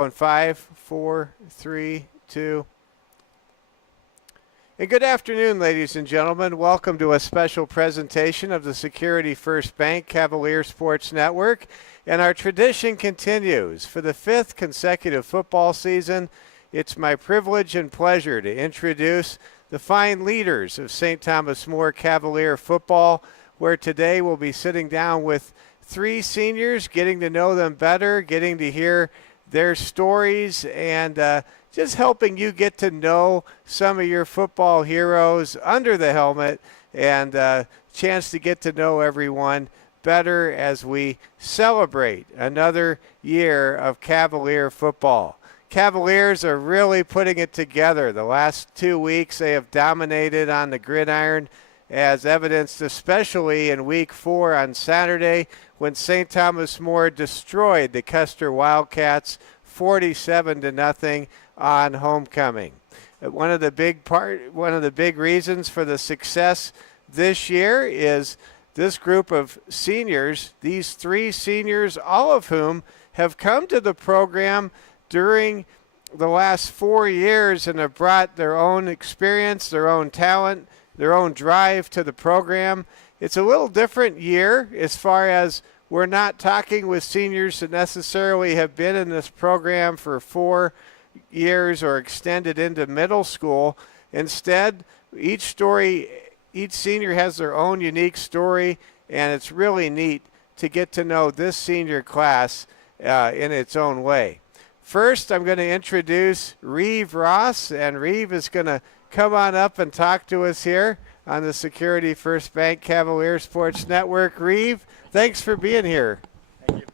On 5, 4, 3, 2. And good afternoon, ladies and gentlemen. Welcome to a special presentation of the Security First Bank Cavalier Sports Network. And our tradition continues. For the 5th consecutive football season, it's my privilege and pleasure to introduce the fine leaders of St. Thomas More Cavalier football, where today we'll be sitting down with 3 seniors, getting to know them better, getting to hear their stories, and just helping you get to know some of your football heroes under the helmet, and chance to get to know everyone better as we celebrate another year of Cavalier football. Cavaliers are really putting it together. The last 2 weeks they have dominated on the gridiron, as evidenced especially in Week 4 on Saturday when St. Thomas More destroyed the Custer Wildcats 47-0 on homecoming. One of the big reasons for the success this year is this group of seniors, these 3 seniors, all of whom have come to the program during the last 4 years and have brought their own experience, their own talent, their own drive to the program. It's a little different year as far as we're not talking with seniors that necessarily have been in this program for 4 years or extended into middle school. Instead, each senior has their own unique story, and it's really neat to get to know this senior class in its own way. First, I'm going to introduce Reeve Ross, and Reeve is going to come on up and talk to us here on the Security First Bank Cavalier Sports Network. Reeve, thanks for being here. Thank you.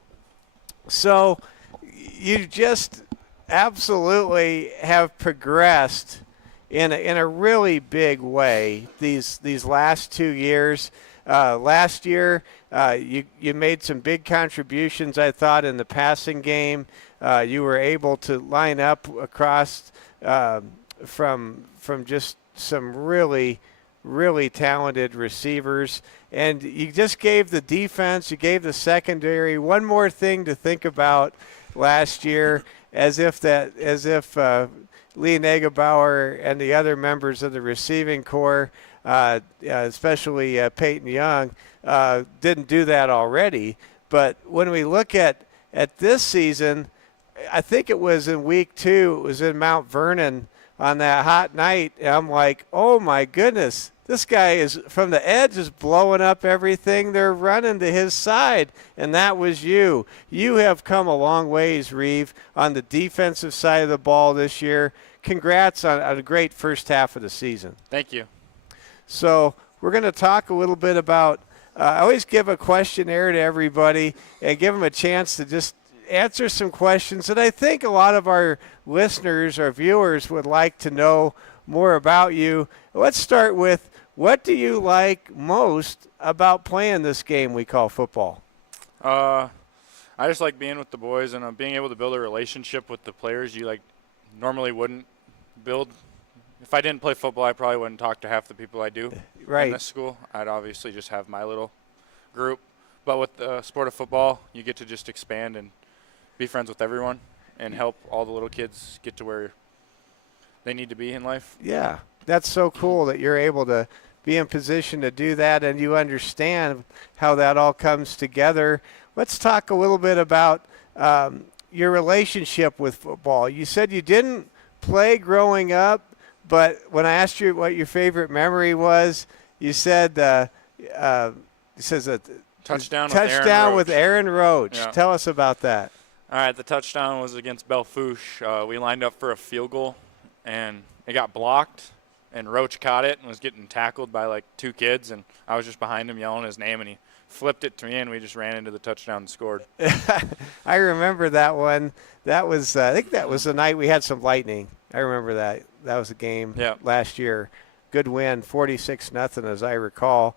So you just absolutely have progressed in a really big way these last 2 years. Last year, you made some big contributions, I thought, in the passing game. You were able to line up across from just some really talented recievers, and you just gave the defense, you gave the secondary one more thing to think about last year, as if Lee Negebauer and the other members of the receiving corps, especially Peyton Young, didn't do that already. But when we look at this season, I think it was in Week 2, it was in Mount Vernon on that hot night, and I'm like, oh my goodness, this guy is from the edge is blowing up everything. They're running to his side, and that was you. You have come a long ways, Reeve, on the defensive side of the ball this year. Congrats on a great first half of the season. Thank you. So we're going to talk a little bit about I always give a questionnaire to everybody and give them a chance to just answer some questions that I think a lot of our listeners or viewers would like to know more about you. Let's start with, what do you like most about playing this game we call football? I just like being with the boys and being able to build a relationship with the players you normally wouldn't build. If I didn't play football, I probably wouldn't talk to half the people I do in this school. I'd obviously just have my little group. But with the sport of football, you get to just expand and be friends with everyone and help all the little kids get to where they need to be in life. Yeah, that's so cool that you're able to be in position to do that, and you understand how that all comes together. Let's talk a little bit about your relationship with football. You said you didn't play growing up, but when I asked you what your favorite memory was, you said it says a touchdown with Aaron Roach. Yeah. Tell us about that. All right, the touchdown was against Bellefouche. We lined up for a field goal, and it got blocked, and Roach caught it and was getting tackled by like 2 kids, and I was just behind him yelling his name, and he flipped it to me, and we just ran into the touchdown and scored. I remember that one. That was I think that was the night we had some lightning. I remember that. That was a game last year. Good win, 46-0, as I recall.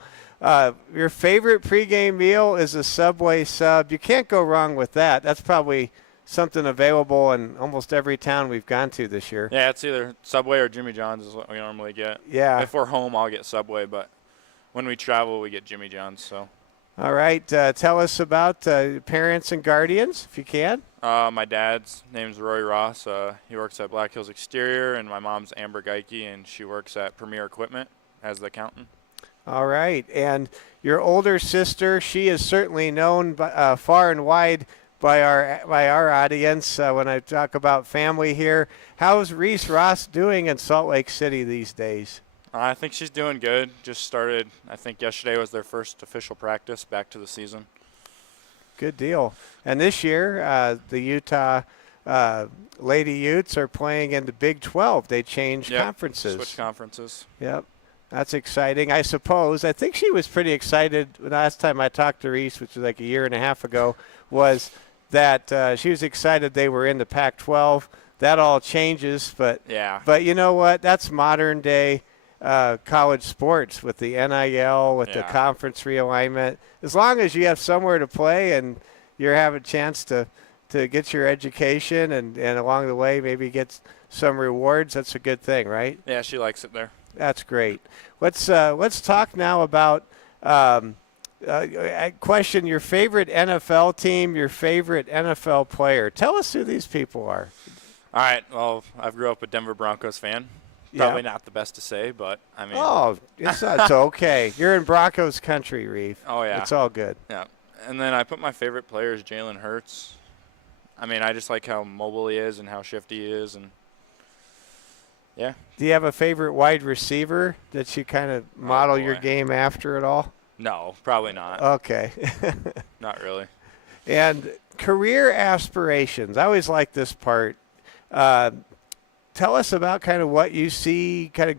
Your favorite pregame meal is a Subway sub. You can't go wrong with that. That's probably something available in almost every town we've gone to this year. Yeah, it's either Subway or Jimmy John's is what we normally get. Yeah. If we're home, I'll get Subway, but when we travel, we get Jimmy John's. So. All right. Tell us about parents and guardians, if you can. My dad's name's Roy Ross. He works at Black Hills Exterior, and my mom's Amber Geike, and she works at Premier Equipment as the accountant. All right. And your older sister, she is certainly known far and wide by our audience when I talk about family here. How's Reese Ross doing in Salt Lake City these days? I think she's doing good. Just started, I think yesterday was their first official practice back to the season. Good deal. And this year, the Utah Lady Utes are playing in the Big 12. They changed conferences. Switch conferences. Yep. That's exciting, I suppose. I think she was pretty excited last time I talked to Reese, which was like a year and a half ago, was that she was excited they were in the Pac-12. That all changes, but you know what? That's modern day college sports with the NIL, with the conference realignment. As long as you have somewhere to play and you're having a chance to get your education and along the way maybe get some rewards, that's a good thing, right? Yeah, she likes it there. That's great. Let's talk now about I question your favorite NFL team, your favorite NFL player. Tell us who these people are. All right. Well, I grew up a Denver Broncos fan. Probably not the best to say, but I mean. Oh, it's okay. You're in Broncos country, Reeve. Oh, yeah. It's all good. Yeah. And then I put my favorite player as Jalen Hurts. I mean, I just like how mobile he is and how shifty he is. And, yeah. Do you have a favorite wide receiver that you kind of model your game after at all? No, probably not. Okay. Not really. And career aspirations. I always like this part. Tell us about kind of what you see kind of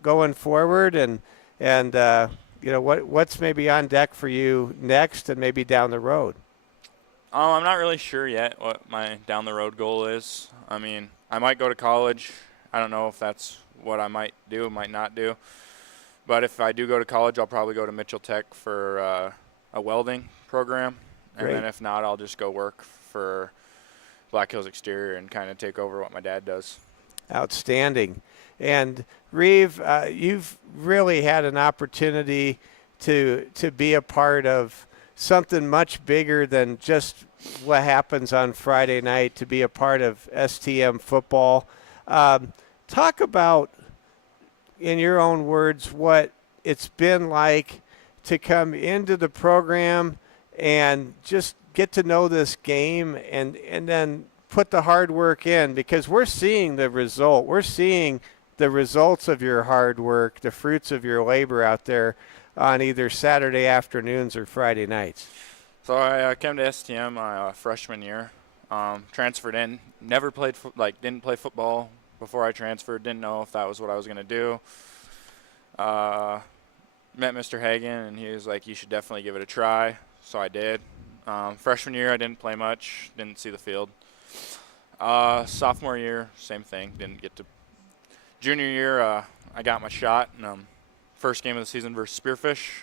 going forward and you know, what's maybe on deck for you next and maybe down the road. I'm not really sure yet what my down the road goal is. I mean, I might go to college. I don't know if that's what I might do, might not do. But if I do go to college, I'll probably go to Mitchell Tech for a welding program. And then if not, I'll just go work for Black Hills Exterior and kind of take over what my dad does. Outstanding. And Reeve, you've really had an opportunity to be a part of something much bigger than just what happens on Friday night, to be a part of STM football. Talk about, in your own words, what it's been like to come into the program and just get to know this game and then put the hard work in, because we're seeing the result. We're seeing the results of your hard work, the fruits of your labor out there on either Saturday afternoons or Friday nights. So I came to STM my freshman year, transferred in, never played, didn't play football before I transferred, didn't know if that was what I was going to do. Met Mr. Hagan, and he was like, you should definitely give it a try. So I did. Freshman year, I didn't play much, didn't see the field. Sophomore year, same thing, didn't get to. Junior year, I got my shot. First game of the season versus Spearfish,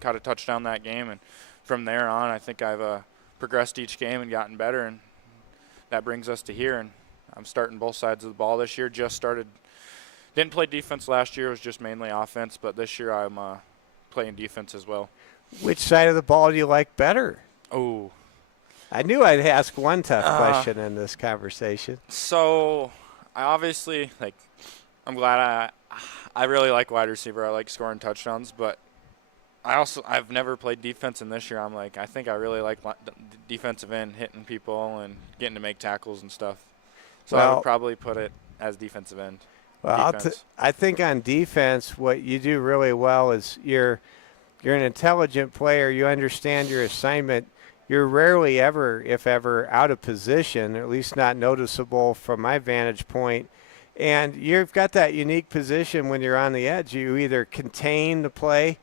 caught a touchdown that game, and from there on, I think I've progressed each game and gotten better, and that brings us to here. And I'm starting both sides of the ball this year. Just started. Didn't play defense last year. It was just mainly offense, but this year I'm playing defense as well. Which side of the ball do you like better? Oh. I knew I'd ask one tough question in this conversation. So, I obviously, I'm glad I really like wide receiver. I like scoring touchdowns, but I've never played defense, and this year I think I really like defensive end, hitting people and getting to make tackles and stuff. So I would probably put it as defensive end. Well, I think on defense, what you do really well is you're an intelligent player. You understand your assignment. You're rarely ever, if ever, out of position, or at least not noticeable from my vantage point. And you've got that unique position when you're on the edge. You either contain the play,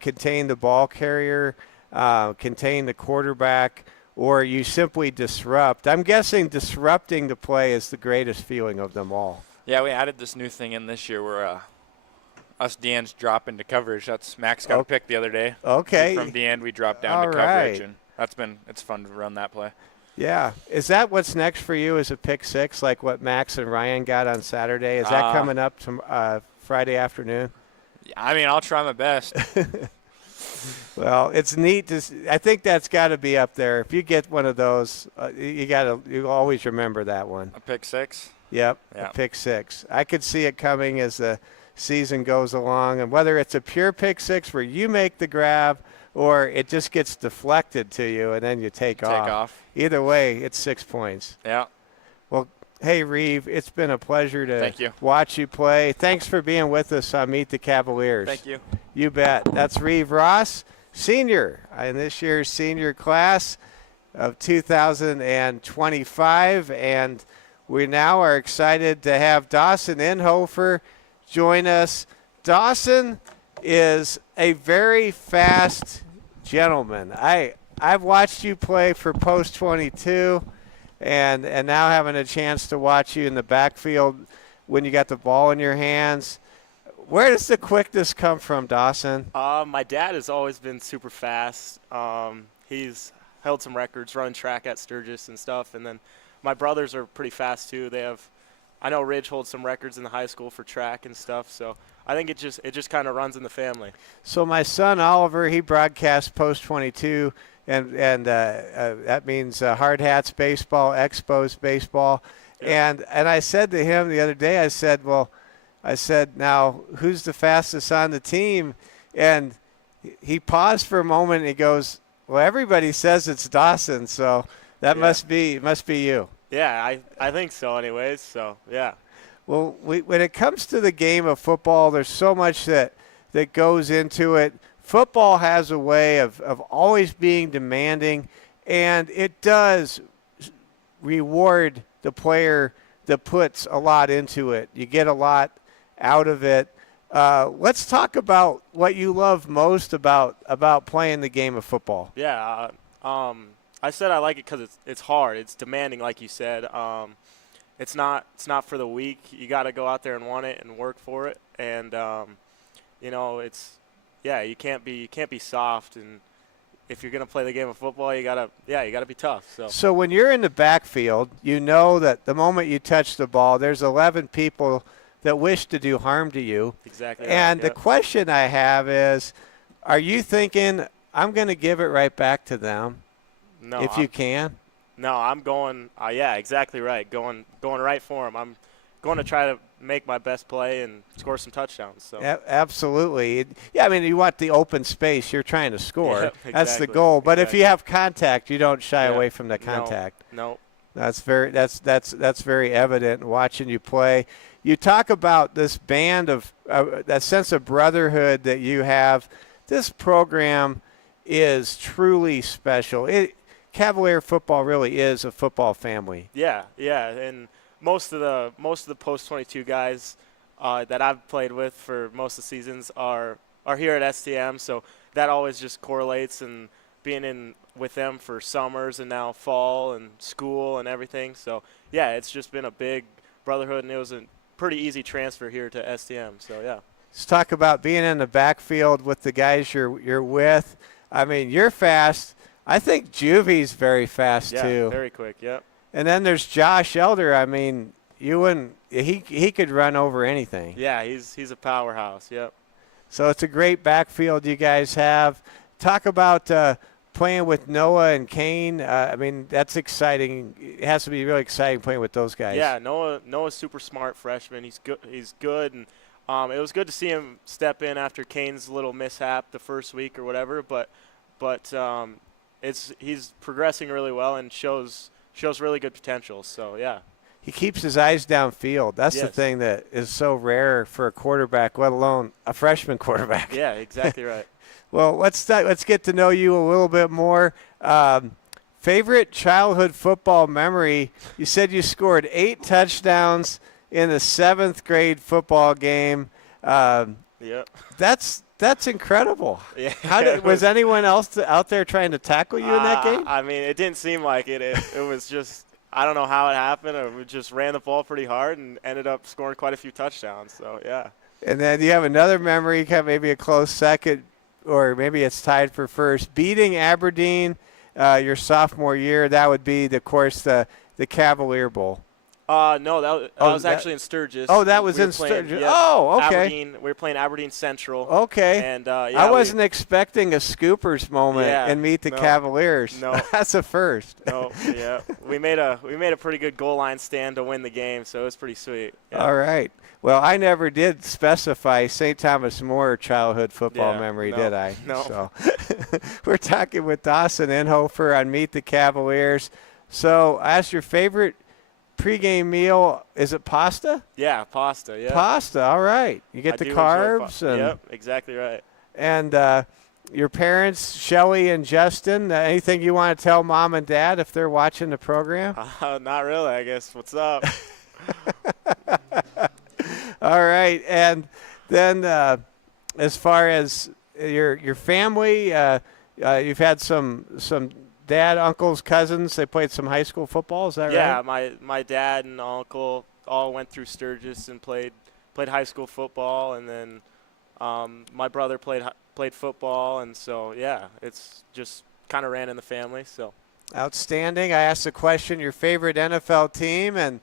contain the ball carrier, contain the quarterback, or you simply disrupt. I'm guessing disrupting the play is the greatest feeling of them all. Yeah, we added this new thing in this year where us DNs drop into coverage. That's Max got a pick the other day. Okay. From the end, we dropped down to coverage, and it's fun to run that play. Yeah. Is that what's next for you, is a pick six, like what Max and Ryan got on Saturday? Is that coming up to Friday afternoon? I mean, I'll try my best. Well, it's neat to. I think that's got to be up there. If you get one of those, you always remember that one. A pick six. Yep, Yeah. a pick six. I could see it coming as the season goes along, and whether it's a pure pick six where you make the grab or it just gets deflected to you and then you take off. Either way, it's 6 points. Yeah. Well, hey, Reeve, it's been a pleasure to Thank you. watch you play. Thanks for being with us on Meet the Cavaliers. Thank you. You bet. That's Reeve Ross, senior in this year's senior class of 2025, and we now are excited to have Dawson Inhofer join us. Dawson is a very fast gentleman. I've watched you play for Post 22 and now having a chance to watch you in the backfield when you got the ball in your hands. Where does the quickness come from, Dawson? My dad has always been super fast. He's held some records running track at Sturgis and stuff, and then my brothers are pretty fast too. I know Ridge holds some records in the high school for track and stuff, so I think it just kind of runs in the family. So my son Oliver, he broadcasts Post 22, and that means Hard Hats baseball, Expos baseball, and I said to him the other day, I said, now who's the fastest on the team? And he paused for a moment and he goes, well, everybody says it's Dawson, so that must be you. Yeah, I think so anyways, so yeah. Well, when it comes to the game of football, there's so much that goes into it. Football has a way of always being demanding, and it does reward the player that puts a lot into it. You get a lot out of it. Let's talk about what you love most about playing the game of football. Yeah, I said I like it because it's hard. It's demanding, like you said. It's not for the weak. You got to go out there and want it and work for it. And you can't be soft. And if you're gonna play the game of football, you gotta be tough. So when you're in the backfield, you know that the moment you touch the ball, there's 11 people that wish to do harm to you. Exactly. And right, the question I have is, are you thinking I'm going to give it right back to them? No, if you can. No, I'm going. Yeah, exactly right. Going right for them. I'm going to try to make my best play and score some touchdowns. So. Absolutely. Yeah, I mean, you want the open space. You're trying to score. Exactly. That's the goal. But if you have contact, you don't shy away from the contact. No. That's very evident in watching you play. You talk about this band of that sense of brotherhood that you have. This program is truly special. Cavalier football really is a football family. Yeah, and most of the Post 22 guys that I've played with for most of the seasons are here at STM, so that always just correlates, and being in with them for summers and now fall and school and everything. So yeah, it's just been a big brotherhood, and it was a pretty easy transfer here to STM. So yeah. Let's talk about being in the backfield with the guys you're with. I mean, you're fast. I think Juvie's very fast too. Yeah, very quick. Yep. And then there's Josh Elder. I mean, he could run over anything. Yeah, he's a powerhouse. Yep. So it's a great backfield you guys have. Talk about playing with Noah and Kane. I mean, that's exciting. It has to be really exciting playing with those guys. Yeah, Noah's super smart freshman. He's good, and it was good to see him step in after Kane's little mishap the first week or whatever. But he's progressing really well and shows really good potential. So yeah. He keeps his eyes downfield. That's the thing that is so rare for a quarterback, let alone a freshman quarterback. Yeah, exactly right. Well, let's get to know you a little bit more. Favorite childhood football memory? You said you scored 8 touchdowns in the 7th grade football game. Yeah. That's incredible. Yeah. Was anyone else out there trying to tackle you in that game? I mean, it didn't seem like it. It was just, I don't know how it happened. We just ran the ball pretty hard and ended up scoring quite a few touchdowns. So yeah. And then you have another memory, maybe a close second, or maybe it's tied for first, beating Aberdeen your sophomore year. That would be, of course, the Cavalier Bowl. No, that was actually in Sturgis. Oh, that was We were in playing, Sturgis. yep, Oh, okay. Aberdeen. We were playing Aberdeen Central. Okay. And I wasn't expecting a Scoopers moment and Meet the Cavaliers. No. That's a first. No, yeah. We made a pretty good goal line stand to win the game, so it was pretty sweet. Yeah. All right. Well, I never did specify St. Thomas More childhood football memory, did I? No. So we're talking with Dawson Inhofer on Meet the Cavaliers. So ask your favorite pregame meal. Is it pasta? Yeah, pasta, yeah. Pasta, all right. You get the carbs. Yep, exactly right. And your parents, Shelly and Justin, anything you want to tell Mom and Dad if they're watching the program? Not really, I guess. What's up? All right. And then as far as your family, you've had some dad, uncles, cousins. They played some high school football. Is that right? Yeah, my dad and uncle all went through Sturgis and played high school football, and then my brother played football, and so yeah, it's just kind of ran in the family. So outstanding. I asked the question, your favorite NFL team, and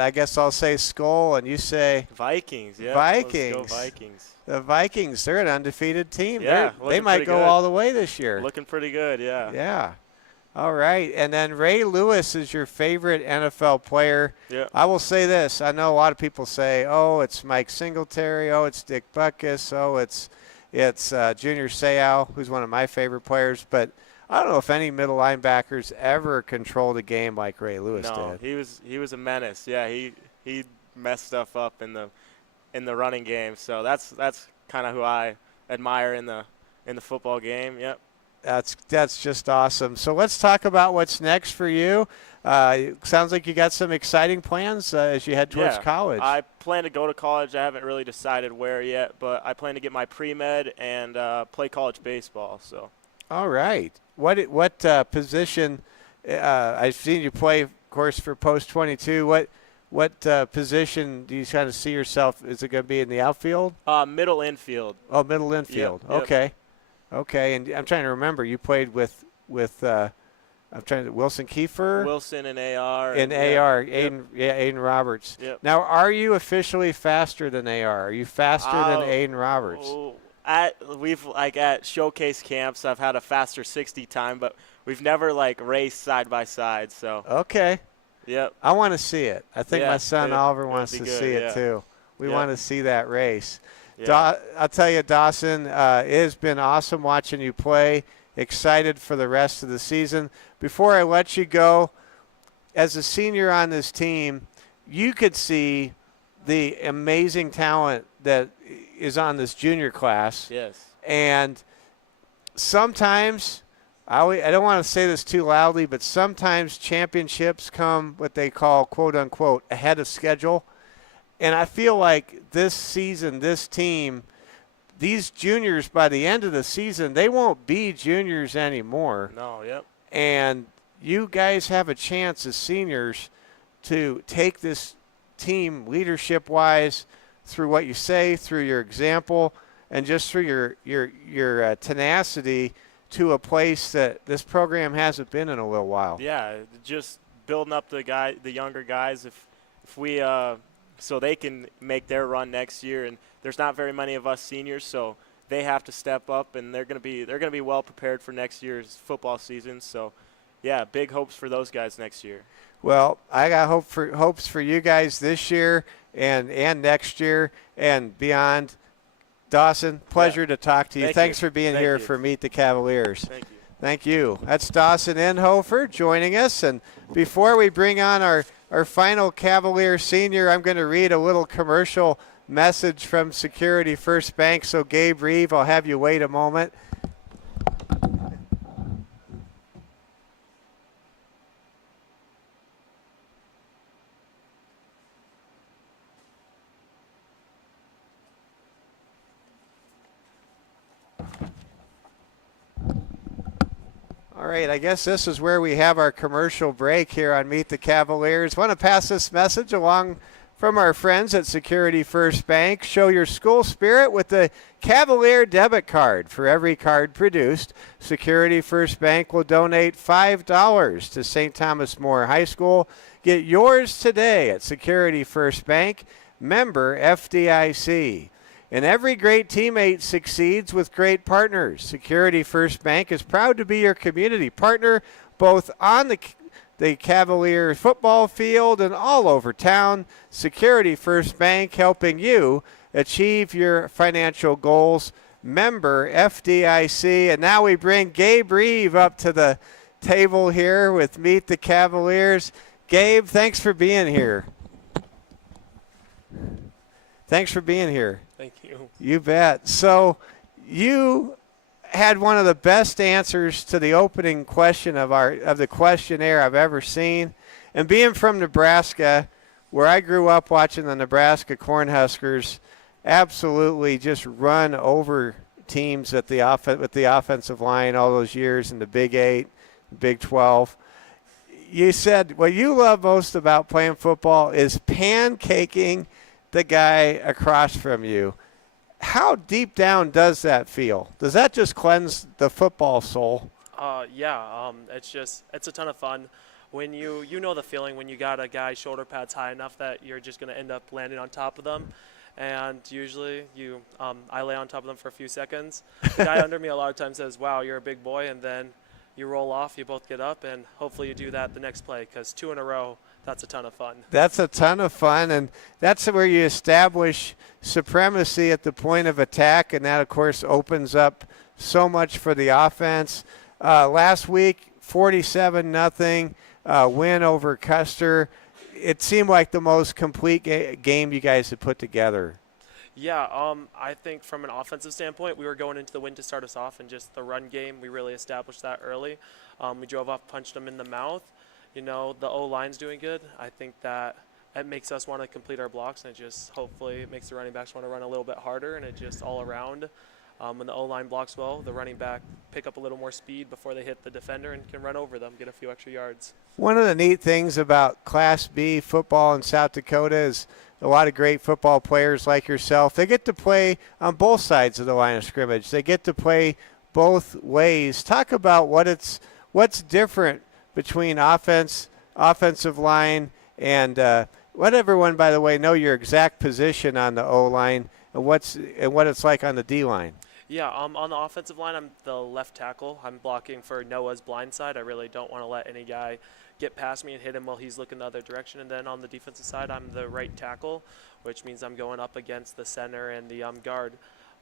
I guess I'll say Skull, and you say Vikings. Yeah, Vikings. Let's go Vikings. The Vikings, they're an undefeated team. Yeah, they might go all the way this year. Looking pretty good, yeah. Yeah. All right. And then Ray Lewis is your favorite NFL player. Yeah. I will say this. I know a lot of people say, oh, it's Mike Singletary. Oh, it's Dick Butkus. Oh, it's Junior Seau, who's one of my favorite players. But I don't know if any middle linebackers ever controlled a game like Ray Lewis did. No, he was a menace. Yeah, he messed stuff up in the running game. So that's kind of who I admire in the football game. Yep. That's just awesome. So let's talk about what's next for you. Sounds like you got some exciting plans as you head towards college. I plan to go to college. I haven't really decided where yet, but I plan to get my pre-med and play college baseball. So. All right. What position? I've seen you play, of course, for Post 22. What position do you kind of see yourself? Is it going to be in the outfield? Middle infield. Oh, middle infield. Yep. Okay. Okay. And I'm trying to remember. You played with Wilson Kiefer. Wilson and AR. And AR. Aiden Roberts. Yep. Now, are you officially faster than AR? Are you faster than Aiden Roberts? At showcase camps, I've had a faster 60 time, but we've never raced side by side. So. Okay. Yep. I want to see it. I think my son Oliver wants to see it too. We want to see that race. Yeah. I'll tell you, Dawson, it has been awesome watching you play. Excited for the rest of the season. Before I let you go, as a senior on this team, you could see the amazing talent that is on this junior class. Yes. And sometimes, I don't want to say this too loudly, but sometimes championships come what they call, quote unquote, ahead of schedule. And I feel like this season, this team, these juniors, by the end of the season, they won't be juniors anymore. No, yep. And you guys have a chance as seniors to take this team leadership-wise through what you say, through your example, and just through your tenacity to a place that this program hasn't been in a little while. Yeah, just building up the younger guys if we so they can make their run next year. And there's not very many of us seniors, so they have to step up, and they're going to be well prepared for next year's football season. So, yeah, big hopes for those guys next year. Well, I got hopes for you guys this year and next year and beyond. Dawson, pleasure to talk to you. Thanks for being here for Meet the Cavaliers. Thank you. Thank you. That's Dawson Inhofer joining us. And before we bring on our final Cavalier senior, I'm going to read a little commercial message from Security First Bank. So, Gabe Reeve, I'll have you wait a moment. All right, I guess this is where we have our commercial break here on Meet the Cavaliers. Want to pass this message along from our friends at Security First Bank. Show your school spirit with the Cavalier debit card. For every card produced, Security First Bank will donate $5 to St. Thomas More High School. Get yours today at Security First Bank, member FDIC. And every great teammate succeeds with great partners. Security First Bank is proud to be your community partner, both on the Cavaliers football field and all over town. Security First Bank, helping you achieve your financial goals. Member FDIC. And now we bring Gabe Reeve up to the table here with Meet the Cavaliers. Gabe, thanks for being here. Thanks for being here. Thank you. You bet. So you had one of the best answers to the opening question of the questionnaire I've ever seen. And being from Nebraska, where I grew up watching the Nebraska Cornhuskers absolutely just run over teams with the offensive line all those years in the Big 8, Big 12. You said what you love most about playing football is pancaking the guy across from you. How deep down does that feel? Does that just cleanse the football soul? It's a ton of fun when you know the feeling when you got a guy shoulder pads high enough that you're just going to end up landing on top of them. And usually I lay on top of them for a few seconds. The guy under me a lot of times says, "Wow, you're a big boy," and then you roll off, you both get up, and hopefully you do that the next play, because 2 in a row, that's a ton of fun. That's a ton of fun, and that's where you establish supremacy at the point of attack, and that, of course, opens up so much for the offense. Last week, 47-0 win over Custer. It seemed like the most complete game you guys had put together. Yeah, I think from an offensive standpoint, we were going into the win to start us off, and just the run game, we really established that early. We drove off, punched them in the mouth. You know, the O-line's doing good. I think that it makes us want to complete our blocks, and it just hopefully it makes the running backs want to run a little bit harder, and it just all around. When the O-line blocks well, the running back pick up a little more speed before they hit the defender and can run over them, get a few extra yards. One of the neat things about Class B football in South Dakota is a lot of great football players like yourself. They get to play on both sides of the line of scrimmage. They get to play both ways. Talk about what's different between offensive line, and let everyone, by the way, know your exact position on the O-line and what it's like on the D-line. Yeah, on the offensive line, I'm the left tackle. I'm blocking for Noah's blind side. I really don't want to let any guy get past me and hit him while he's looking the other direction. And then on the defensive side, I'm the right tackle, which means I'm going up against the center and the guard.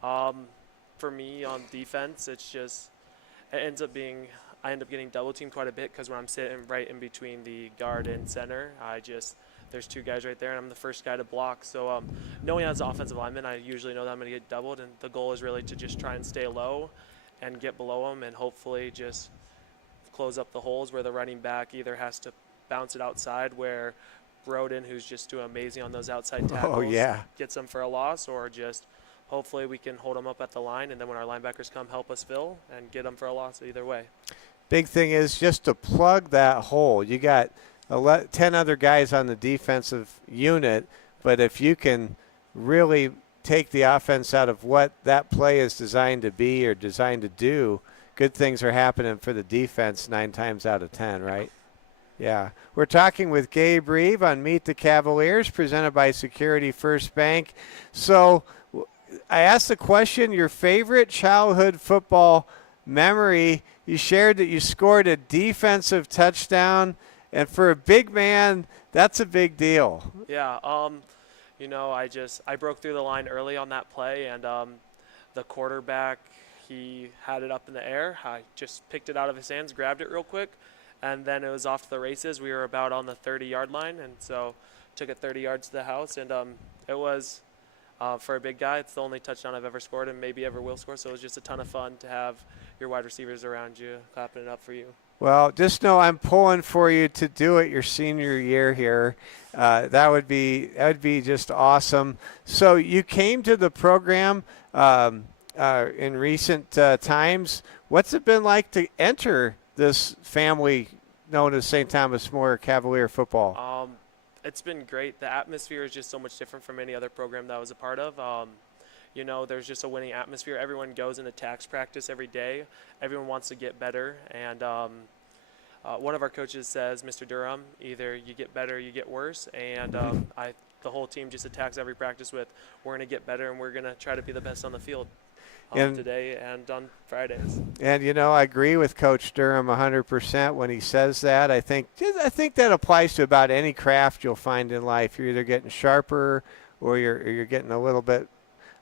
For me on defense, I end up getting double teamed quite a bit, because when I'm sitting right in between the guard and center, there's 2 guys right there, and I'm the first guy to block. So knowing as an offensive lineman, I usually know that I'm going to get doubled, and the goal is really to just try and stay low and get below them, and hopefully just close up the holes where the running back either has to bounce it outside, where Broden, who's just doing amazing on those outside tackles, gets them for a loss, or just hopefully we can hold them up at the line, and then when our linebackers come, help us fill and get them for a loss either way. Big thing is just to plug that hole. You got 10 other guys on the defensive unit, but if you can really take the offense out of what that play is designed to be or designed to do, good things are happening for the defense 9 times out of 10, right? Yeah. We're talking with Gabe Reeve on Meet the Cavaliers, presented by Security First Bank. So I asked the question, your favorite childhood football memory. You shared that you scored a defensive touchdown, and for a big man, that's a big deal. Yeah, I broke through the line early on that play, and the quarterback, he had it up in the air. I just picked it out of his hands, grabbed it real quick, and then it was off to the races. We were about on the 30-yard line, and so took it 30 yards to the house, and it was, for a big guy, it's the only touchdown I've ever scored and maybe ever will score, so it was just a ton of fun to have your wide receivers around you clapping it up for you. Well, just know I'm pulling for you to do it your senior year here. That would be just awesome. So you came to the program in recent times. What's it been like to enter this family known as St. Thomas More Cavalier football? It's been great. The atmosphere is just so much different from any other program that I was a part of. There's just a winning atmosphere. Everyone goes into tax practice every day. Everyone wants to get better, and one of our coaches says, Mr. Durham, either you get better or you get worse. And the whole team just attacks every practice with, we're going to get better and we're going to try to be the best on the field today and on Fridays. And I agree with Coach Durham 100% when he says that. I think that applies to about any craft you'll find in life. You're either getting sharper or you're getting a little bit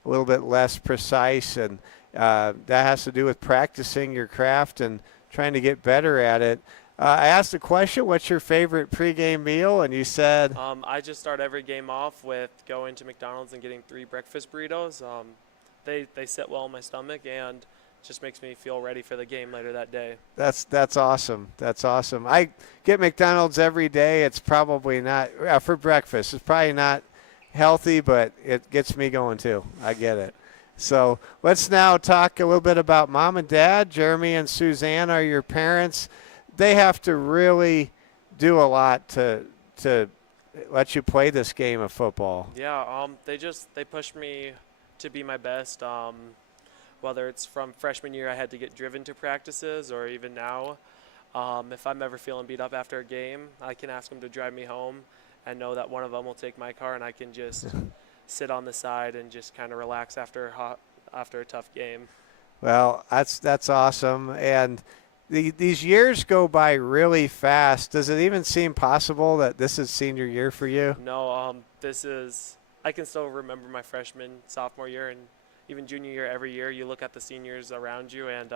less precise, and that has to do with practicing your craft and trying to get better at it. I asked a question, what's your favorite pregame meal? And you said? I just start every game off with going to McDonald's and getting 3 breakfast burritos. They sit well in my stomach and just makes me feel ready for the game later that day. That's awesome. That's awesome. I get McDonald's every day. It's probably not for breakfast. It's probably not healthy, but it gets me going too. I get it. So let's now talk a little bit about Mom and Dad. Jeremy and Suzanne are your parents. They have to really do a lot to let you play this game of football. Yeah, they pushed me to be my best. Whether it's from freshman year, I had to get driven to practices, or even now, if I'm ever feeling beat up after a game, I can ask them to drive me home and know that one of them will take my car and I can just sit on the side and just kind of relax after a tough game. Well, that's awesome. And these years go by really fast. Does it even seem possible that this is senior year for you? No, I can still remember my freshman, sophomore year, and even junior year. Every year you look at the seniors around you and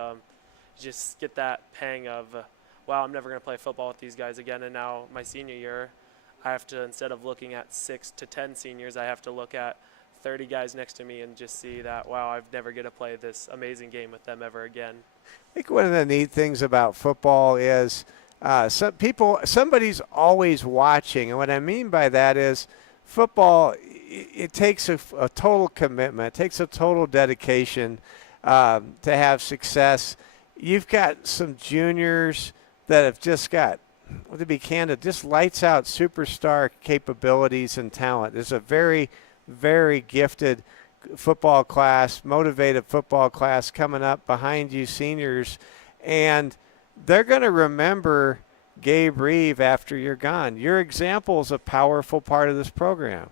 just get that pang of, wow, I'm never going to play football with these guys again. And now my senior year, I have to, instead of looking at 6 to 10 seniors, I have to look at 30 guys next to me and just see that, wow, I've never get to play this amazing game with them ever again. I think one of the neat things about football is somebody's always watching. And what I mean by that is football, it takes a total commitment. It takes a total dedication to have success. You've got some juniors that have just got, to be candid, just lights out superstar capabilities and talent. There's a very, very gifted football class, motivated football class coming up behind you seniors, and they're going to remember Gabe Reeve after you're gone. Your example is a powerful part of this program.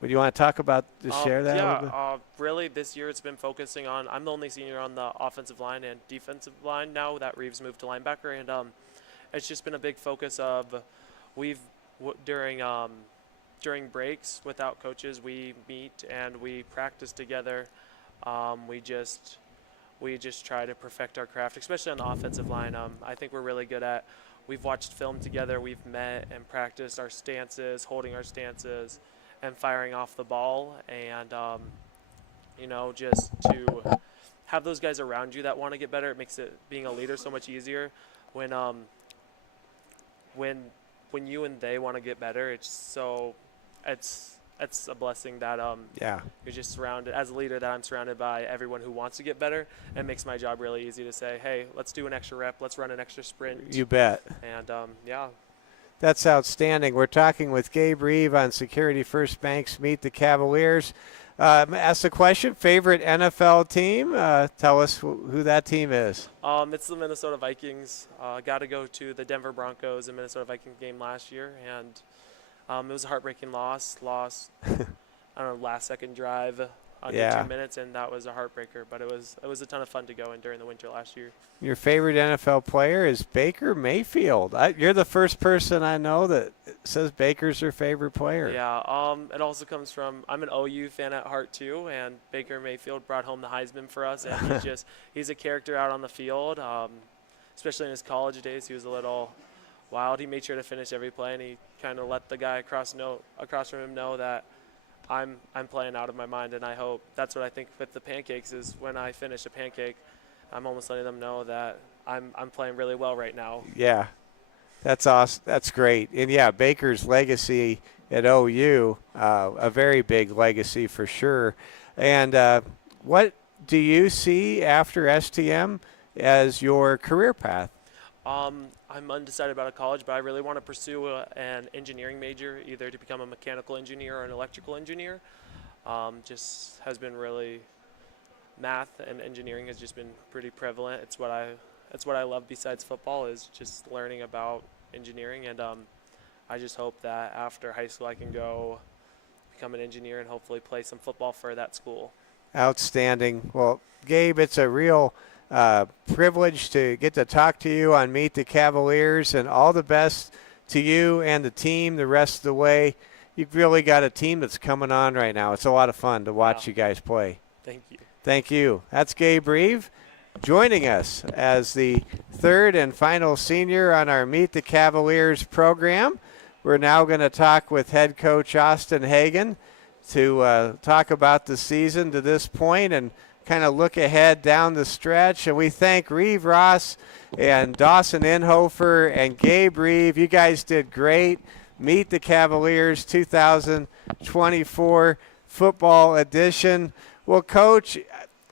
Would you want to talk about, share that a little bit? Yeah, really this year it's been focusing on, I'm the only senior on the offensive line and defensive line now that Reeves moved to linebacker, and it's just been a big focus of during breaks without coaches, we meet and we practice together. We just try to perfect our craft, especially on the offensive line. I think we're really good at, we've watched film together, we've met and practiced our stances, holding our stances, and firing off the ball. And, just to have those guys around you that want to get better, it makes it being a leader so much easier. When you and they want to get better, it's a blessing that you're just surrounded, as a leader, that I'm surrounded by everyone who wants to get better. It makes my job really easy to say, hey, let's do an extra rep, let's run an extra sprint. You bet. And yeah. That's outstanding. We're talking with Gabe Reeve on Security First Bank's Meet the Cavaliers. Ask the question, favorite NFL team? Tell us who that team is. It's the Minnesota Vikings. Got to go to the Denver Broncos and Minnesota Vikings game last year, and it was a heartbreaking loss. I don't know, last second drive under 2 minutes, and that was a heartbreaker. But it was a ton of fun to go in during the winter last year. Your favorite NFL player is Baker Mayfield. You're the first person I know that says Baker's their favorite player. Yeah, it also comes from, I'm an OU fan at heart too, and Baker Mayfield brought home the Heisman for us, and he's a character out on the field, especially in his college days. He was a little wild. He made sure to finish every play, and he kind of let the guy across from him know that I'm playing out of my mind. And I hope that's what I think with the pancakes is, when I finish a pancake, I'm almost letting them know that I'm playing really well right now. Yeah, that's awesome. That's great. And yeah, Baker's legacy at OU, a very big legacy for sure. And what do you see after STM as your career path? I'm undecided about a college, but I really want to pursue an engineering major, either to become a mechanical engineer or an electrical engineer. Just has been really, math and engineering has just been pretty prevalent. That's what I love besides football, is just learning about engineering. And I just hope that after high school I can go become an engineer and hopefully play some football for that school. Outstanding. Well, Gabe, it's a real privilege to get to talk to you on Meet the Cavaliers, and all the best to you and the team the rest of the way. You've really got a team that's coming on right now. It's a lot of fun to watch you guys play. Thank you. Thank you. That's Gabe Reeve joining us as the third and final senior on our Meet the Cavaliers program. We're now going to talk with head coach Austin Hagan to talk about the season to this point and kind of look ahead down the stretch. And we thank Reeve Ross and Dawson Inhofer and Gabe Reeve. You guys did great. Meet the Cavaliers 2024 football edition. Well, Coach,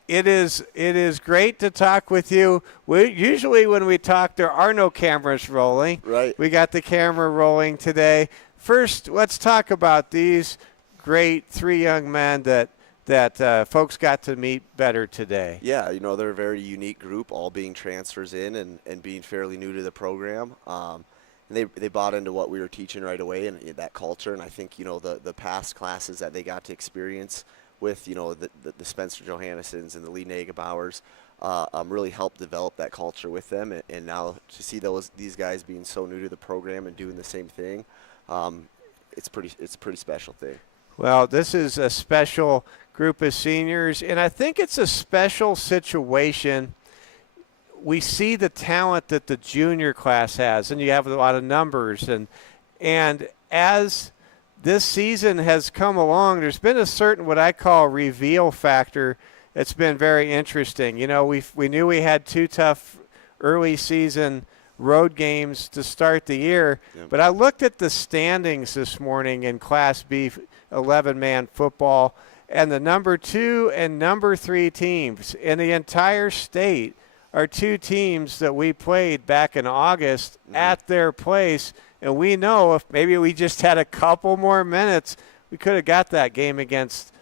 it is great to talk with you. Usually when we talk, there are no cameras rolling. Right. We got the camera rolling today. First, let's talk about these great three young men that folks got to meet better today. Yeah, they're a very unique group, all being transfers in and being fairly new to the program. And they bought into what we were teaching right away and that culture. And I think, the past classes that they got to experience with, the Spencer Johannessons and the Lee Nagebauers really helped develop that culture with them. And now to see these guys being so new to the program and doing the same thing, it's a pretty special thing. Well, this is a special group of seniors, and I think it's a special situation. We see the talent that the junior class has, and you have a lot of numbers. And as this season has come along, there's been a certain what I call reveal factor that's been very interesting. We knew we had two tough early season road games to start the year, but I looked at the standings this morning in Class B 11-man football, and the number 2 and number 3 teams in the entire state are two teams that we played back in August at their place. And we know if maybe we just had a couple more minutes, we could have got that game against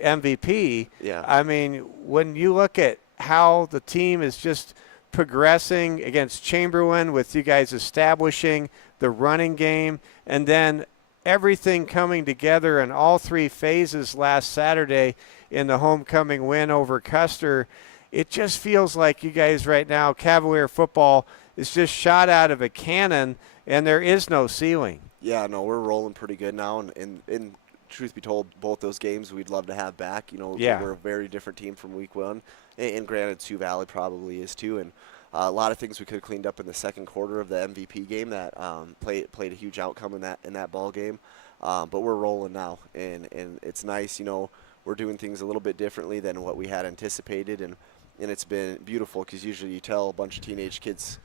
MVP. Yeah. I mean, when you look at how the team is just progressing against Chamberlain, with you guys establishing the running game, and then everything coming together in all three phases last Saturday in the homecoming win over Custer, it just feels like you guys right now, Cavalier football is just shot out of a cannon, and there is no ceiling. Yeah, no, we're rolling pretty good now. And truth be told, both those games we'd love to have back. We're a very different team from week one. And granted, Sioux Valley probably is too. And a lot of things we could have cleaned up in the second quarter of the MVP game that played a huge outcome in that ball game. But we're rolling now, and it's nice. We're doing things a little bit differently than what we had anticipated, and it's been beautiful because usually you tell a bunch of teenage kids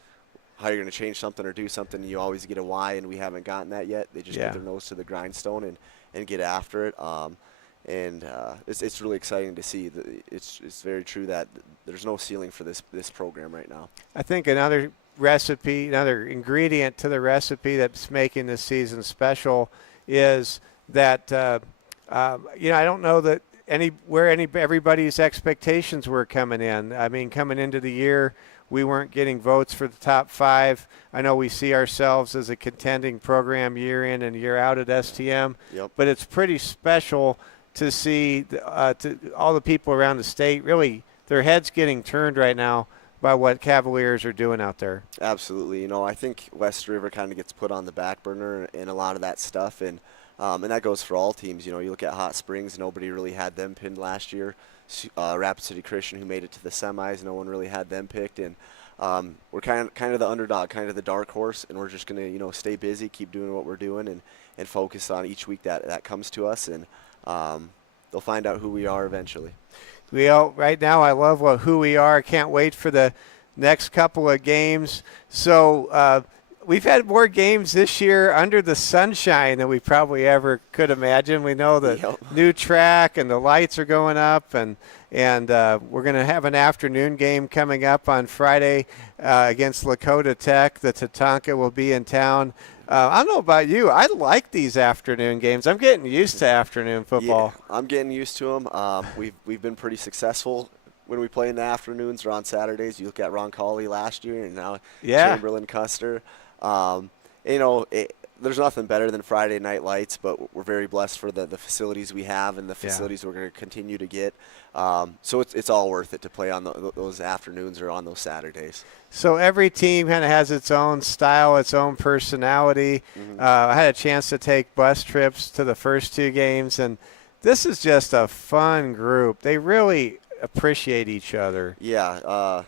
how you're going to change something or do something, and you always get a why, and we haven't gotten that yet. They just get their nose to the grindstone and get after it. It's really exciting to see. It's very true that there's no ceiling for this program right now. I think another ingredient to the recipe that's making this season special is that I don't know that everybody's expectations were coming in. I mean, coming into the year, we weren't getting votes for the top 5. I know we see ourselves as a contending program year in and year out at STM, but it's pretty special to see to all the people around the state, really their heads getting turned right now by what Cavaliers are doing out there. Absolutely. I think West River kind of gets put on the back burner in a lot of that stuff, and that goes for all teams. You look at Hot Springs, nobody really had them pinned last year. Rapid City Christian, who made it to the semis, no one really had them picked, and we're kind of the underdog, kind of the dark horse, and we're just going to stay busy, keep doing what we're doing, and focus on each week that comes to us, and they'll find out who we are eventually. Right now I love who we are. I can't wait for the next couple of games. So we've had more games this year under the sunshine than we probably ever could imagine. We know the new track and the lights are going up, and we're going to have an afternoon game coming up on Friday against Lakota Tech. The Tatanka will be in town. I don't know about you. I like these afternoon games. I'm getting used to afternoon football. Yeah, I'm getting used to them. We've been pretty successful when we play in the afternoons or on Saturdays. You look at Roncalli last year, and now Yeah. Chamberlain, Custer. There's nothing better than Friday night lights, but we're very blessed for the facilities we have and the facilities we're going to continue to get. So it's all worth it to play on those afternoons or on those Saturdays. So every team kind of has its own style, its own personality. I had a chance to take bus trips to the first 2 games, and this is just a fun group. They really appreciate each other. Yeah,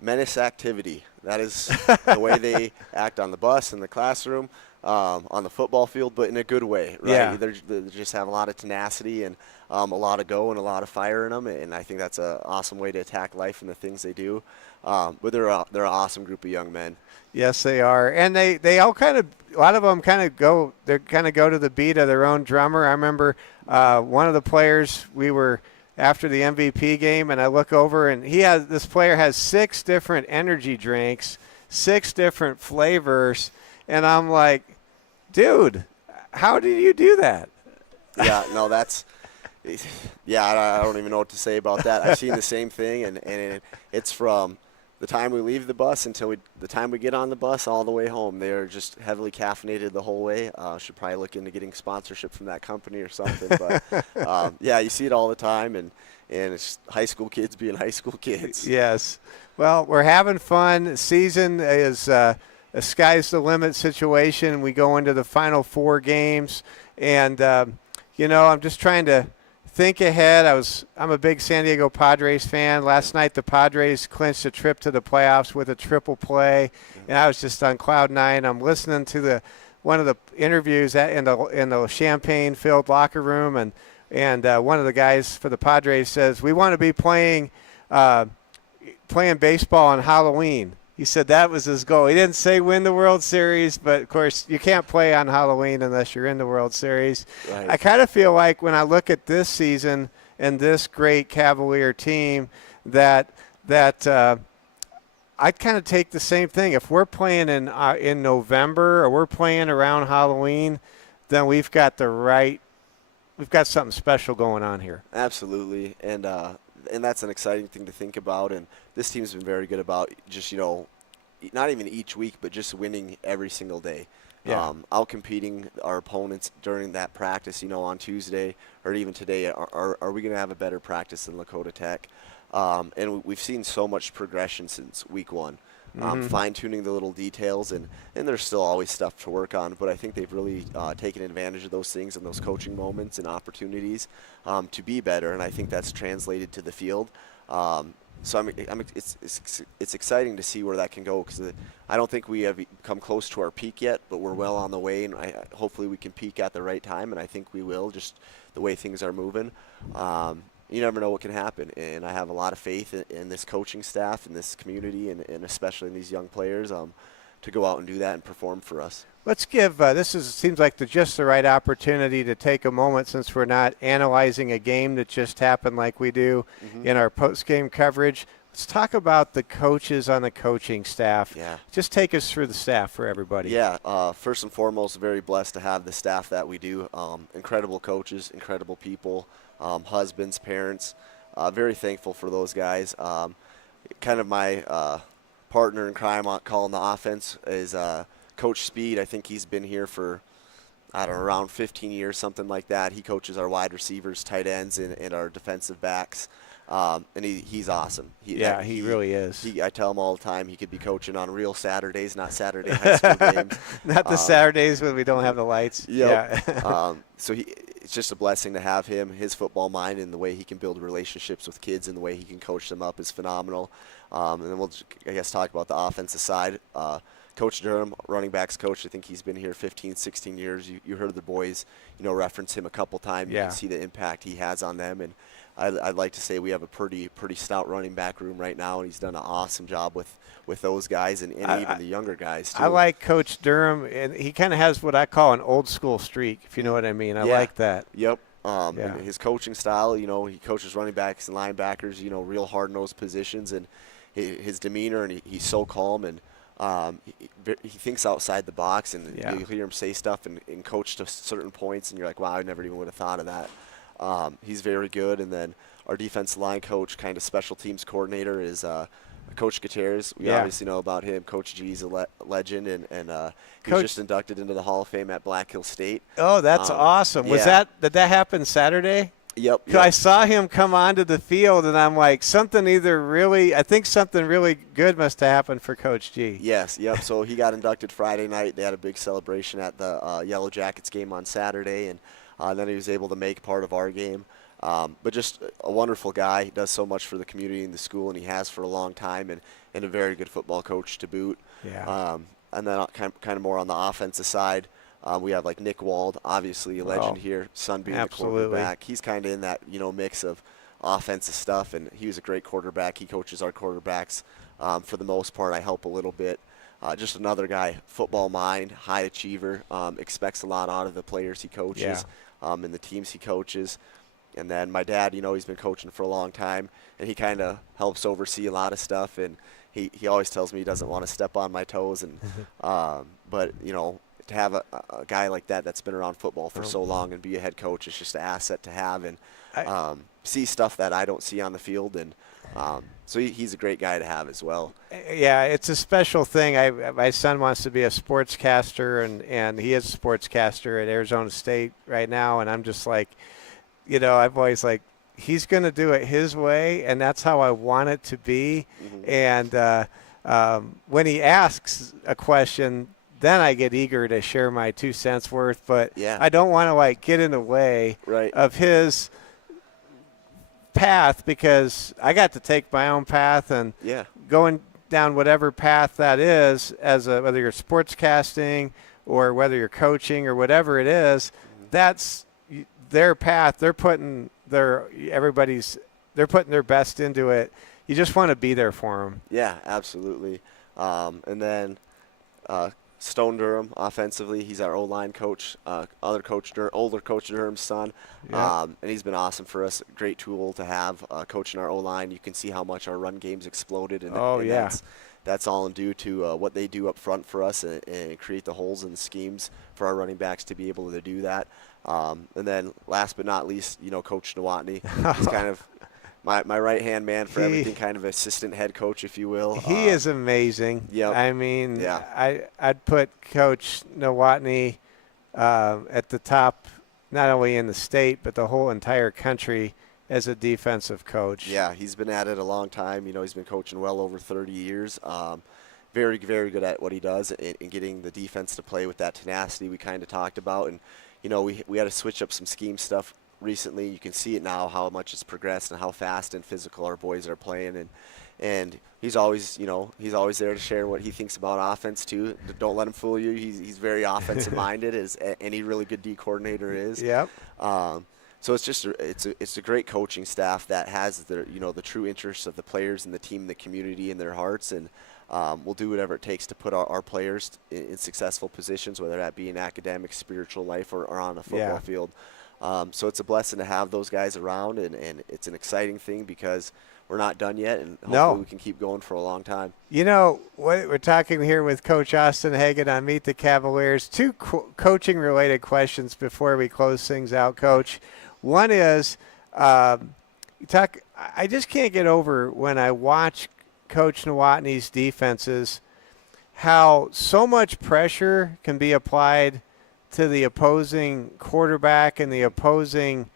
menace activity. That is the way they act on the bus, in the classroom, on the football field, but in a good way, right? Yeah. They just have a lot of tenacity and a lot of go and a lot of fire in them, and I think that's an awesome way to attack life and the things they do. But they're an awesome group of young men. Yes, they are, and they all kind of, a lot of them kind of go to the beat of their own drummer. I remember one of the players, we were after the MVP game, and I look over, and this player has 6 different energy drinks, 6 different flavors, and I'm like, dude, how do you do that? Yeah, no, I don't even know what to say about that. I've seen the same thing, and it's from the time we leave the bus until the time we get on the bus all the way home. They are just heavily caffeinated the whole way. Should probably look into getting sponsorship from that company or something. But yeah, you see it all the time, and it's high school kids being high school kids. Yes. Well, we're having fun. Season is a sky's the limit situation. We go into the final 4 games, and I'm just trying to think ahead. I'm a big San Diego Padres fan. Last night the Padres clinched a trip to the playoffs with a triple play, and I was just on cloud 9. I'm listening to one of the interviews in the champagne-filled locker room, and one of the guys for the Padres says, "We want to be playing baseball on Halloween." He said that was his goal. He didn't say win the World Series, but, of course, you can't play on Halloween unless you're in the World Series. Right. I kind of feel like when I look at this season and this great Cavalier team that I'd kind of take the same thing. If we're playing in November or we're playing around Halloween, then we've got something special going on here. Absolutely, and that's an exciting thing to think about. And this team's been very good about just not even each week, but just winning every single day. Yeah. Out competing our opponents during that practice. On Tuesday or even today, are we going to have a better practice than Lakota Tech? And we've seen so much progression since week 1. Fine-tuning the little details, and there's still always stuff to work on, but I think they've really taken advantage of those things and those coaching moments and opportunities to be better, and I think that's translated to the field. So it's exciting to see where that can go, because I don't think we have come close to our peak yet, but we're well on the way, and hopefully we can peak at the right time, and I think we will, just the way things are moving. You never know what can happen, and I have a lot of faith in this coaching staff and this community, and especially in these young players, to go out and do that and perform for us. Let's give seems like just the right opportunity to take a moment, since we're not analyzing a game that just happened like we do in our post-game coverage. Let's talk about the coaches on the coaching staff. Yeah. Just take us through the staff for everybody. Yeah, first and foremost, very blessed to have the staff that we do. Incredible coaches, incredible people, husbands, parents. Very thankful for those guys. Kind of my partner in crime calling the offense is Coach Speed. I think he's been here for, around 15 years, something like that. He coaches our wide receivers, tight ends, and our defensive backs. And he's awesome. He really is. I tell him all the time he could be coaching on real Saturdays, not Saturday high school games. Not the Saturdays when we don't have the lights. Yep. Yeah. So it's just a blessing to have him. His football mind and the way he can build relationships with kids and the way he can coach them up is phenomenal. And then we'll, talk about the offensive side. Coach Durham, running backs coach, I think he's been here 15, 16 years. You heard the boys, reference him a couple times. Yeah. You can see the impact he has on them. And I'd like to say we have a pretty stout running back room right now, and he's done an awesome job with those guys and even the younger guys, too. I like Coach Durham, and he kind of has what I call an old school streak, if you know what I mean. I like that. Yep. And his coaching style, he coaches running backs and linebackers, real hard-nosed positions, and his demeanor, and he's so calm, and he thinks outside the box, and you hear him say stuff and coach to certain points, and you're like, wow, I never even would have thought of that. He's very good. And then our defensive line coach, kind of special teams coordinator, is Coach Gutierrez. We obviously know about him. Coach G's a legend, and he was just inducted into the Hall of Fame at Black Hill State. Oh, that's awesome. Did that happen Saturday? Yep. I saw him come onto the field, and I'm like, I think something really good must have happened for Coach G. Yes, yep. So he got inducted Friday night. They had a big celebration at the Yellow Jackets game on Saturday, and then he was able to make part of our game. But just a wonderful guy. He does so much for the community and the school, and he has for a long time, and a very good football coach to boot. Yeah. And then kind of more on the offensive side, we have like Nick Wald, obviously a legend here, son being the quarterback. He's kind of in that mix of offensive stuff, and he was a great quarterback. He coaches our quarterbacks for the most part. I help a little bit. Just another guy, football mind, high achiever, expects a lot out of the players he coaches and the teams he coaches. And then my dad, he's been coaching for a long time, and he kind of helps oversee a lot of stuff. And he always tells me he doesn't want to step on my toes. And but to have a guy like that's been around football for so long and be a head coach is just an asset to have, and see stuff that I don't see on the field. And so he's a great guy to have as well. Yeah, it's a special thing. My son wants to be a sportscaster, and he is a sportscaster at Arizona State right now. And I'm just like, I've always like, he's going to do it his way, and that's how I want it to be. Mm-hmm. And when he asks a question, then I get eager to share my 2 cents worth. But I don't want to get in the way of his path, because I got to take my own path, and going down whatever path that is, whether you're sportscasting or whether you're coaching or whatever it is, that's their path. They're putting their best into it. You just want to be there for them. Yeah, absolutely. And then Stone Durham, offensively, he's our O-line coach, older coach Durham's son, and he's been awesome for us. Great tool to have coaching our O-line. You can see how much our run game's exploded, and that's all due to what they do up front for us, and create the holes in the schemes for our running backs to be able to do that. And then last but not least, Coach Nowotny. He's kind of my right-hand man for everything, kind of assistant head coach, if you will. He is amazing. Yep. I mean, I'd put Coach Nowotny at the top, not only in the state, but the whole entire country as a defensive coach. Yeah, he's been at it a long time. He's been coaching well over 30 years. Very, very good at what he does, and getting the defense to play with that tenacity we kind of talked about. And, we had to switch up some scheme stuff recently. You can see it now, how much it's progressed and how fast and physical our boys are playing. And he's always, he's always there to share what he thinks about offense too. Don't let him fool you. He's very offensive minded, as any really good D coordinator is. Yep. So it's just it's a great coaching staff that has the true interests of the players and the team and the community in their hearts, and we'll do whatever it takes to put our players in successful positions, whether that be in academic, spiritual life, or on a football field. So it's a blessing to have those guys around, and it's an exciting thing because we're not done yet, and hopefully we can keep going for a long time. We're talking here with Coach Austin Hagen on Meet the Cavaliers. Two coaching-related questions before we close things out, Coach. One is, I just can't get over when I watch Coach Nowotny's defenses, how so much pressure can be applied to the opposing quarterback and the opposing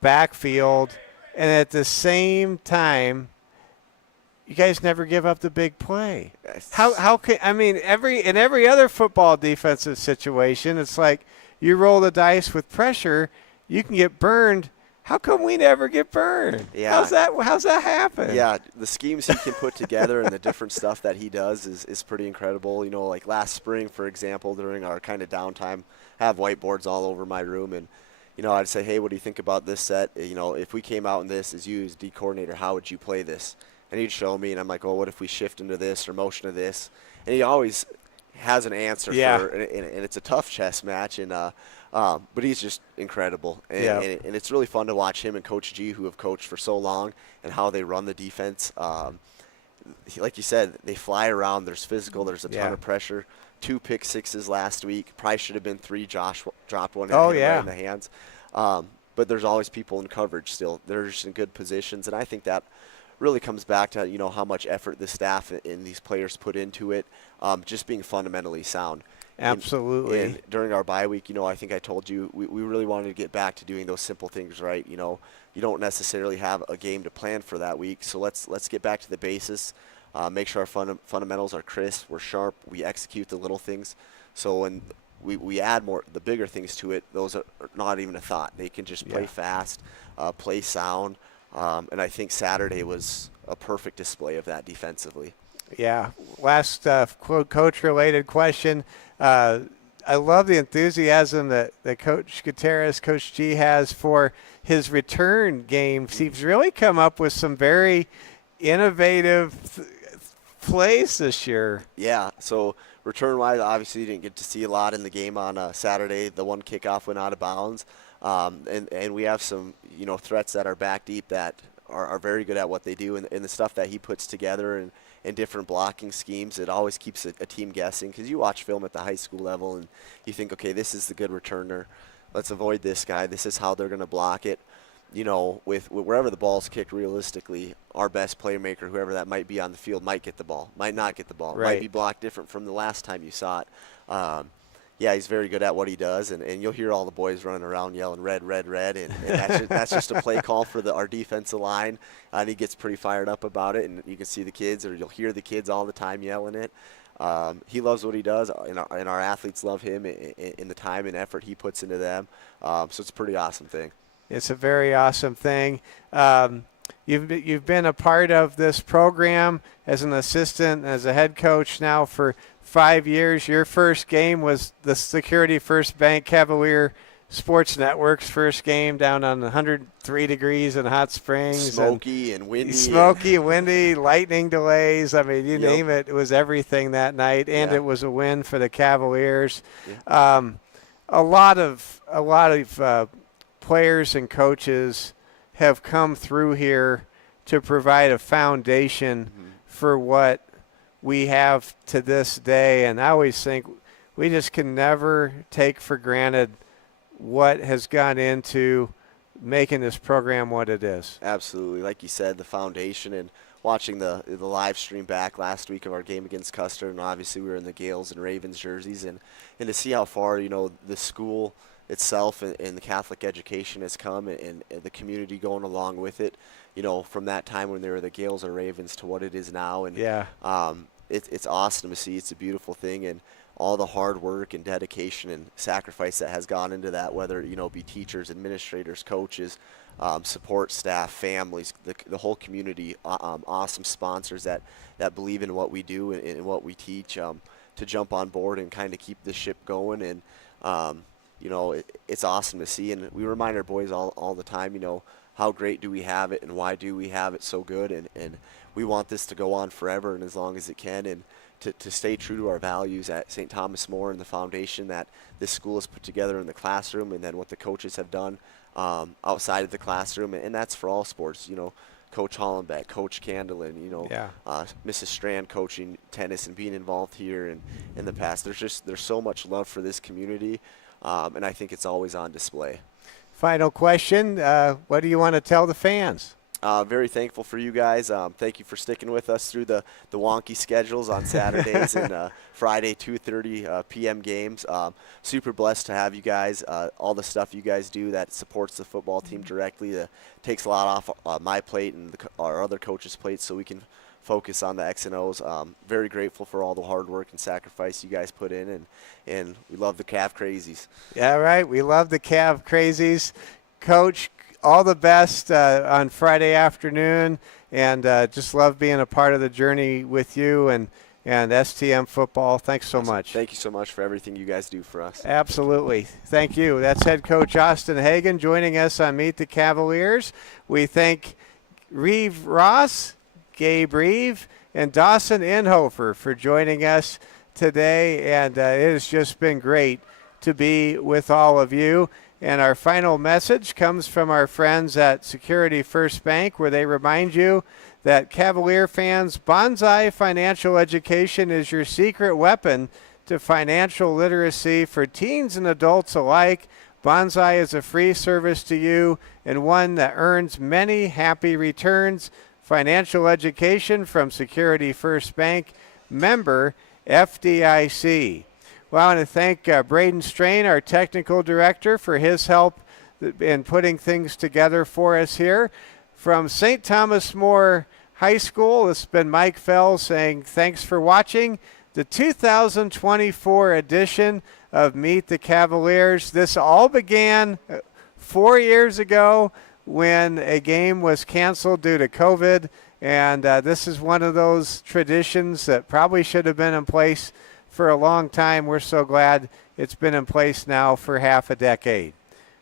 backfield, and at the same time, you guys never give up the big play. How can in every other football defensive situation, it's like you roll the dice with pressure, you can get burned. How come we never get burned? Yeah. How's that happen? Yeah, the schemes he can put together and the different stuff that he does is pretty incredible. Like last spring, for example, during our kind of downtime, I have whiteboards all over my room, and I'd say, hey, what do you think about this set? If we came out in this as you as D coordinator, how would you play this? And he'd show me, and I'm like, well, what if we shift into this or motion to this? And he always has an answer for, and it's a tough chess match, and but he's just incredible, and it's really fun to watch him and Coach G, who have coached for so long, and how they run the defense. Like you said, they fly around. There's physical. There's a ton of pressure. 2 pick sixes last week. Probably should have been 3. Josh dropped one and hit him right in the hands. but there's always people in coverage still. They're just in good positions, and I think that really comes back to, you know, how much effort the staff and these players put into it, just being fundamentally sound. Absolutely. And during our bye week, you know, I think I told you we really wanted to get back to doing those simple things right. You know, you don't necessarily have a game to plan for that week, so let's get back to the basis. Make sure our fundamentals are crisp, we're sharp, we execute the little things. So when we add the bigger things to it, those are not even a thought. They can just play fast, play sound, and I think Saturday was a perfect display of that defensively. Yeah. Last coach-related question. I love the enthusiasm that Coach Gutierrez, Coach G has for his return game. He's really come up with some very innovative plays this year. Yeah, so return-wise, obviously you didn't get to see a lot in the game on Saturday. The one kickoff went out of bounds. And we have some, you know, threats that are back deep that are very good at what they do. And the stuff that he puts together and different blocking schemes, it always keeps a team guessing, because you watch film at the high school level and you think, okay, this is the good returner. Let's avoid this guy. This is how they're going to block it. You know, with wherever the ball's kicked, realistically, our best playmaker, whoever that might be on the field, might get the ball, might not get the ball, right. Might be blocked different from the last time you saw it. Yeah, he's very good at what he does, and you'll hear all the boys running around yelling red, red, red, and that's just a play call for our defensive line, and he gets pretty fired up about it, and you can see the kids, or you'll hear the kids all the time yelling it. He loves what he does, and our athletes love him in the time and effort he puts into them, so it's a pretty awesome thing. It's a very awesome thing. You've been a part of this program as an assistant, as a head coach now for 5 years. Your first game was the Security First Bank Cavalier Sports Network's first game down on 103 degrees in Hot Springs. Smoky and windy. Smoky, windy, lightning delays. I mean, you name it. It was everything that night, and it was a win for the Cavaliers. Yeah. A lot of players and coaches have come through here to provide a foundation for what we have to this day. And I always think we just can never take for granted what has gone into making this program what it is. Absolutely. Like you said, the foundation, and watching the live stream back last week of our game against Custer, and obviously we were in the Gales and Ravens jerseys, and to see how far, you know, the school itself and the Catholic education has come, and the community going along with it, you know, from that time when they were the Gales or Ravens to what it is now. And it's awesome to see. It's a beautiful thing, and all the hard work and dedication and sacrifice that has gone into that, whether, you know, be teachers, administrators, coaches, support staff, families, the whole community, awesome sponsors that believe in what we do and what we teach, to jump on board and kind of keep the ship going. And you know, it's awesome to see, and we remind our boys all the time, you know, how great do we have it and why do we have it so good, and we want this to go on forever and as long as it can, and to stay true to our values at St. Thomas More and the foundation that this school has put together in the classroom, and then what the coaches have done outside of the classroom, and that's for all sports, you know. Coach Hollenbeck, Coach Candelin, you know, Mrs. Strand coaching tennis and being involved here, and in the past, there's so much love for this community. And I think it's always on display. Final question. What do you want to tell the fans? Very thankful for you guys. Thank you for sticking with us through the wonky schedules on Saturdays and Friday 2:30 p.m. games. Super blessed to have you guys. All the stuff you guys do that supports the football team directly, takes a lot off my plate and our other coaches' plates, so we can focus on the X and O's. Very grateful for all the hard work and sacrifice you guys put in, and we love the Cav Crazies. Yeah, right. We love the Cav Crazies. Coach, all the best on Friday afternoon, and just love being a part of the journey with you and STM football. Thanks so much. Thank you so much for everything you guys do for us. Absolutely. Thank you. That's head coach Austin Hagen joining us on Meet the Cavaliers. We thank Reeve Ross, Gabe Reeve, and Dawson Inhofer for joining us today, and it has just been great to be with all of you. And our final message comes from our friends at Security First Bank, where they remind you that Cavalier fans, Bonsai Financial Education is your secret weapon to financial literacy for teens and adults alike. Bonsai is a free service to you and one that earns many happy returns. Financial education from Security First Bank, member FDIC. Well, I want to thank Braden Strain, our technical director, for his help in putting things together for us here. From St. Thomas More High School, this has been Mike Fell saying thanks for watching the 2024 edition of Meet the Cavaliers. This all began 4 years ago when a game was canceled due to COVID, and this is one of those traditions that probably should have been in place for a long time. We're so glad it's been in place now for half a decade.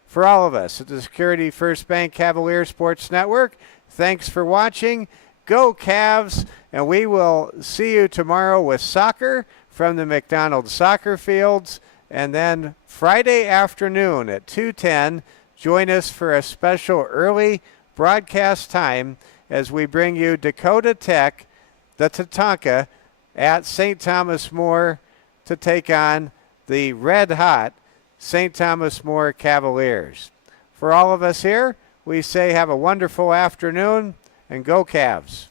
For all of us at the Security First Bank Cavalier Sports Network, thanks for watching. Go Cavs, and we will see you tomorrow with soccer from the McDonald soccer fields. And then Friday afternoon at 2:10, join us for a special early broadcast time as we bring you Dakota Tech, the Tatanka, at St. Thomas More to take on the red-hot St. Thomas More Cavaliers. For all of us here, we say have a wonderful afternoon and go Cavs.